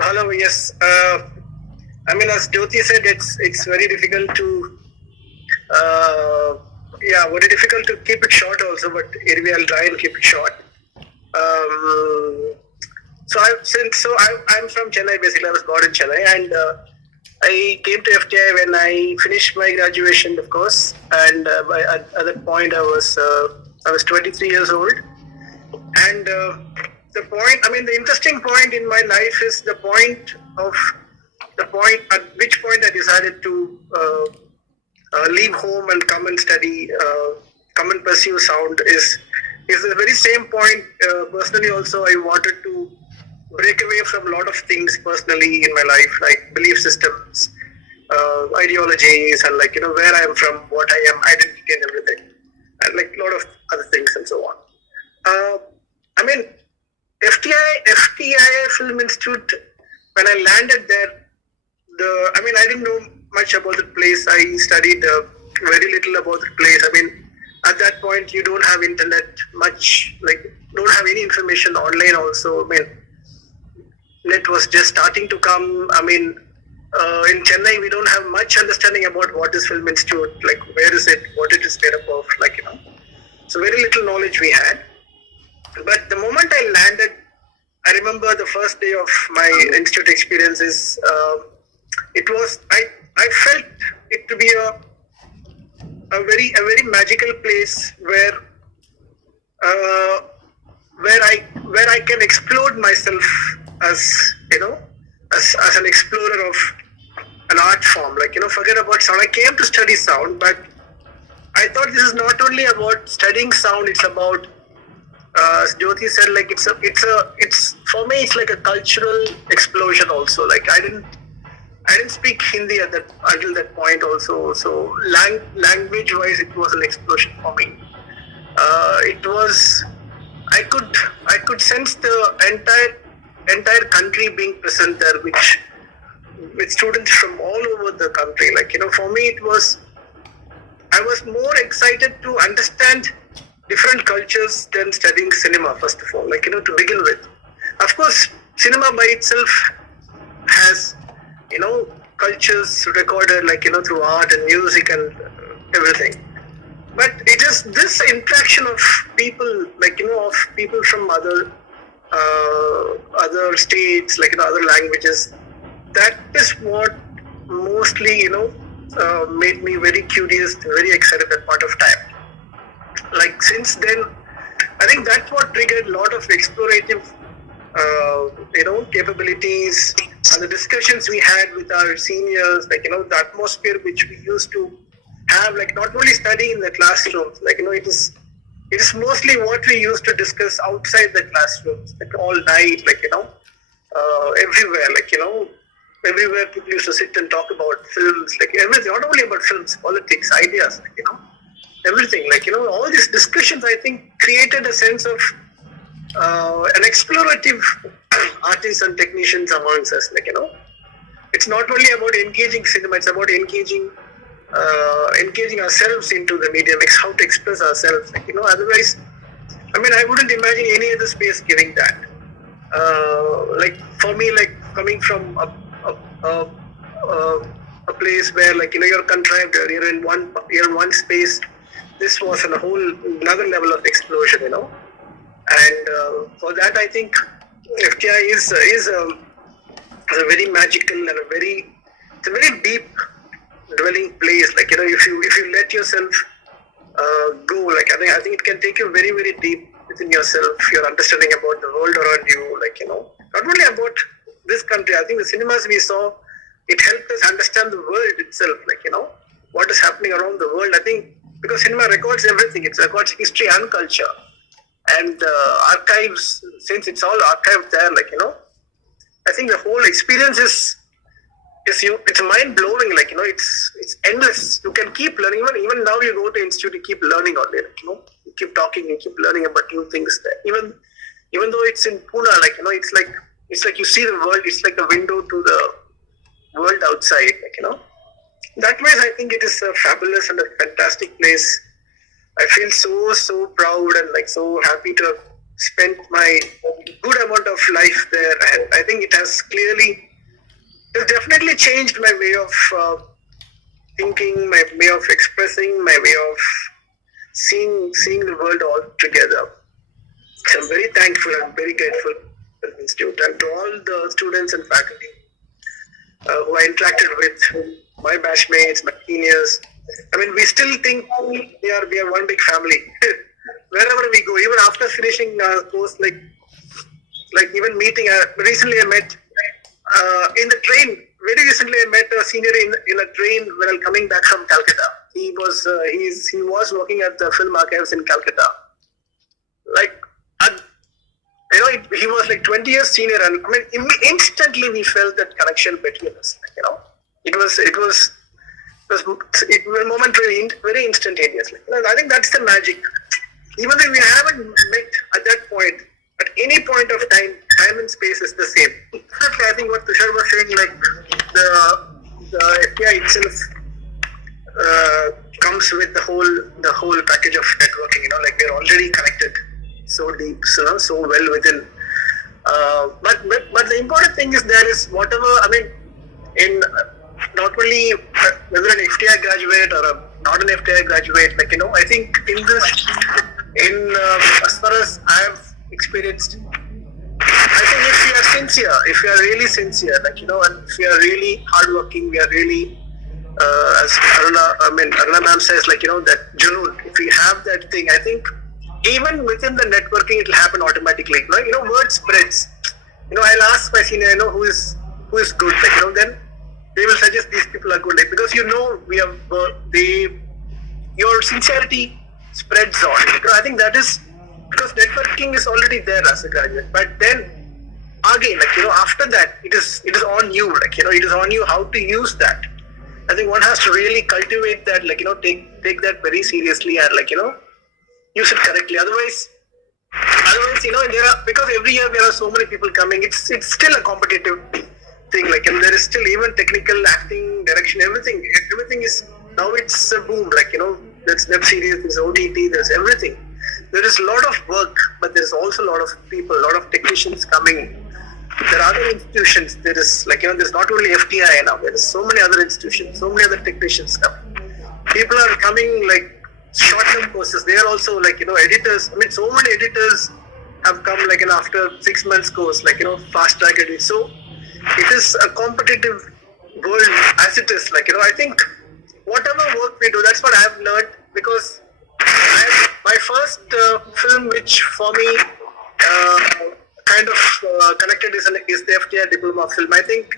hello. Yes. As Jyoti said, it's very difficult to, very difficult to keep it short also. But anyway, I'll try and keep it short. I'm from Chennai. Basically, I was born in Chennai, and I came to FTI when I finished my graduation, of course. And at that point, I was 23 years old, and the interesting point in my life is the point at which point I decided to leave home and come and study, come and pursue sound is the very same point. Personally, also, I wanted to break away from a lot of things personally in my life, like belief systems, ideologies, and where I am from, what I am, identity, and everything, and a lot of other things and so on. FTI Film Institute, when I landed there, I didn't know much about the place. I studied very little about the place. At that point, you don't have internet much, don't have any information online also. Net was just starting to come. In Chennai, we don't have much understanding about what is Film Institute, where is it, what it is made up of, So very little knowledge we had. But the moment I landed, I remember the first day of my institute experiences. I felt it to be a very magical place where I can explode myself as an explorer of an art form. Forget about sound. I came to study sound, but I thought this is not only about studying sound. It's about, as Jyoti said, it's for me, it's like a cultural explosion also. I didn't speak Hindi until that point also. So language wise, it was an explosion for me. I could sense the entire country being present there, with students from all over the country. For me, I was more excited to understand different cultures than studying cinema, first of all, to begin with. Of course, cinema by itself has, cultures recorded, through art and music and everything. But it is this interaction of people, of people from other states, other languages, that is what mostly, made me very curious, very excited at that point of time. Since then, I think that's what triggered a lot of explorative, capabilities, and the discussions we had with our seniors, the atmosphere which we used to have, not only studying in the classrooms, it is mostly what we used to discuss outside the classrooms, all night, everywhere, everywhere people used to sit and talk about films, everything, not only about films, politics, ideas, everything, all these discussions, I think, created a sense of an explorative artists and technicians amongst us, it's not only about engaging cinema, it's about engaging ourselves into the medium, how to express ourselves, otherwise, I wouldn't imagine any other space giving that. For me, coming from a place where, you're contrived, you're in one space, this was a whole another level of explosion, and for that, I think FTI is a very magical and a very deep dwelling place. If you let yourself go, I think it can take you very, very deep within yourself, your understanding about the world around you, not only about this country. I think the cinemas we saw, it helped us understand the world itself, what is happening around the world. I think because cinema records everything, it records history and culture, and archives, since it's all archived there, I think the whole experience is it's mind blowing, it's endless. You can keep learning. Even now you go to institute, you keep learning on it, you keep talking, you keep learning about new things there. Even though it's in Pune, it's like you see the world, it's like a window to the world outside, That way, I think it is a fabulous and a fantastic place. I feel so proud and so happy to have spent my good amount of life there, and I think it has definitely changed my way of thinking, my way of expressing, my way of seeing the world all together. So I'm very thankful and very grateful to the institute and to all the students and faculty who I interacted with, my batchmates, my seniors. I mean, we still think we are one big family. Wherever we go, even after finishing course, like even meeting. Recently, I met in the train. Very recently, I met a senior in a train when I was coming back from Calcutta. He was working at the film archives in Calcutta. Like, he was like 20 years senior, and I mean, instantly we felt that connection between us. It was momentarily, very instantaneous. I think that's the magic. Even though we haven't met at that point, at any point of time and space is the same. Exactly, I think what Tushar was saying, like the FTI itself comes with the whole package of networking. Like we're already connected so deep, so well within. But the important thing is there is whatever. I mean, in not only whether an FTI graduate or not an FTI graduate, I think as far as I have experienced, I think if we are sincere, if we are really sincere, and if we are really hardworking, we are really, as Aruna ma'am says, that junoon, if we have that thing, I think even within the networking, it will happen automatically. Word spreads. I'll ask my senior, who is good, then they will suggest these people are good, because your sincerity spreads on. I think that is because networking is already there as a graduate. But then again, after that, it is on you. It is on you how to use that. I think one has to really cultivate that. Take that very seriously and use it correctly. Otherwise, because every year there are so many people coming. It's still a competitive thing. There is still even technical, acting, direction, everything. Everything is now it's a boom. There's web series, there's OTT, there's everything. There is a lot of work, but there's also a lot of people, a lot of technicians coming. There are other institutions. There is there's not only FTI now. There is so many other institutions, so many other technicians coming. People are coming short-term courses. They are also editors. I mean, so many editors have come after 6 months course, fast-track editing. So it is a competitive world as it is. I think whatever work we do, that's what I have learned, because my first film, which for me connected is the FTI diploma film. I think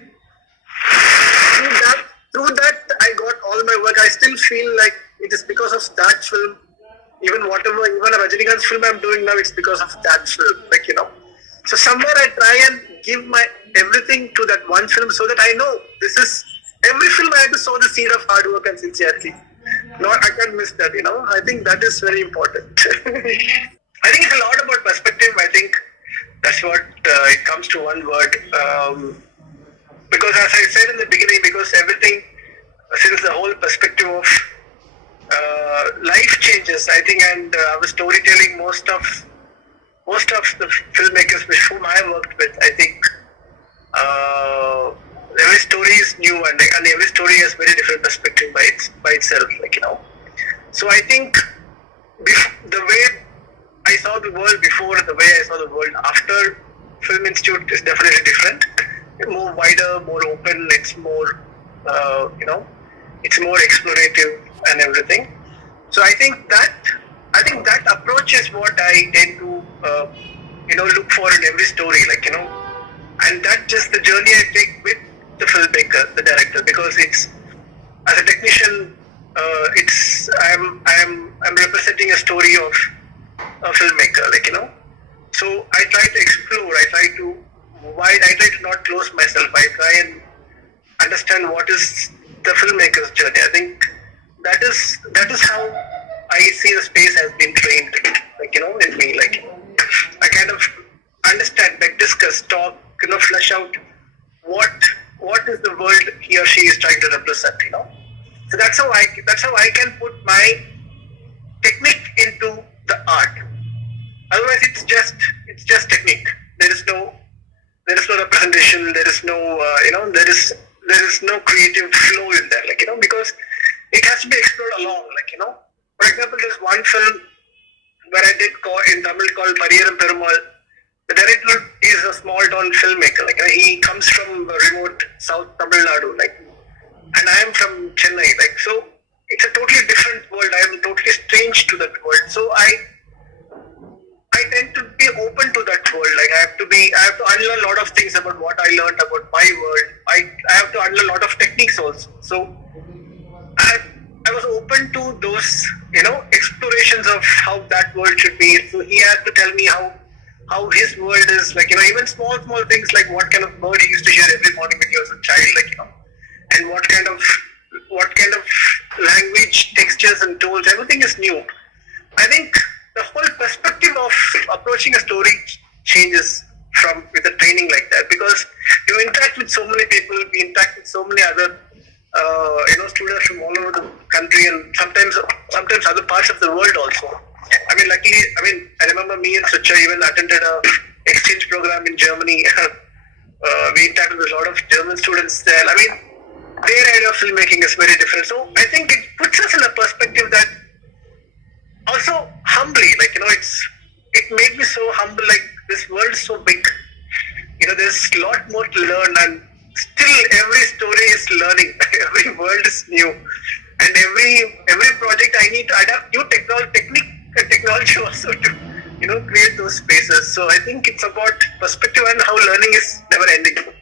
through that I got all my work. I still feel like it is because of that film. Even a Rajinikanth film I'm doing now, it's because of that film. So somewhere I try and give my everything to that one film, so that I know this is every film I have to sow the seed of hard work and sincerity. No, I can't miss that. I think that is very important. I think it's a lot about perspective. I think that's what it comes to one word. Because as I said in the beginning, because everything, since the whole perspective of life changes, I think, and our storytelling, most of the filmmakers with whom I worked with, I think every story is new, and every story has very different perspective by itself. So I think the way I saw the world before and the way I saw the world after Film Institute is definitely different. More wider, more open. It's more, it's more explorative and everything. So I think that approach is what I tend to, look for in every story. And that's just the journey I take with the filmmaker, the director, because it's, as a technician, I'm representing a story of a filmmaker, So I try to explore, I try to not close myself. I try and understand what is the filmmaker's journey. I think that is how I see the space has been trained, in me. I kind of understand, discuss, talk, flesh out what is the world he or she is trying to represent, So that's how I can put my technique into the art. Otherwise, it's just technique. There is no representation. There is no there is no creative flow in there. Because it has to be explored along. For example, there's one film where I did in Tamil called Pariyaram Perumal. The director is a small town filmmaker. He comes from remote South Tamil Nadu. And I am from Chennai. So it's a totally different world. I am totally strange to that world. So I tend to be open to that world. I have to unlearn a lot of things about what I learned about my world. I have to unlearn a lot of techniques also. So I was open to those, explorations of how that world should be. So he had to tell me how his world is, even small things like what kind of bird he used to hear every morning when he was a child, and what kind of language, textures and tools, everything is new. I think the whole perspective of approaching a story changes with a training like that, because you interact with so many people, we interact with so many other students from all over the country, and sometimes other parts of the world also. I remember me and Sucha even attended a exchange program in Germany. We interacted with a lot of German students there. Their idea of filmmaking is very different. So I think it puts us in a perspective that also humbly, it made me so humble. This world is so big. There's a lot more to learn, and still every story is learning. Every world is new, and every project I need to adapt new technology also to create those spaces. So I think it's about perspective and how learning is never ending.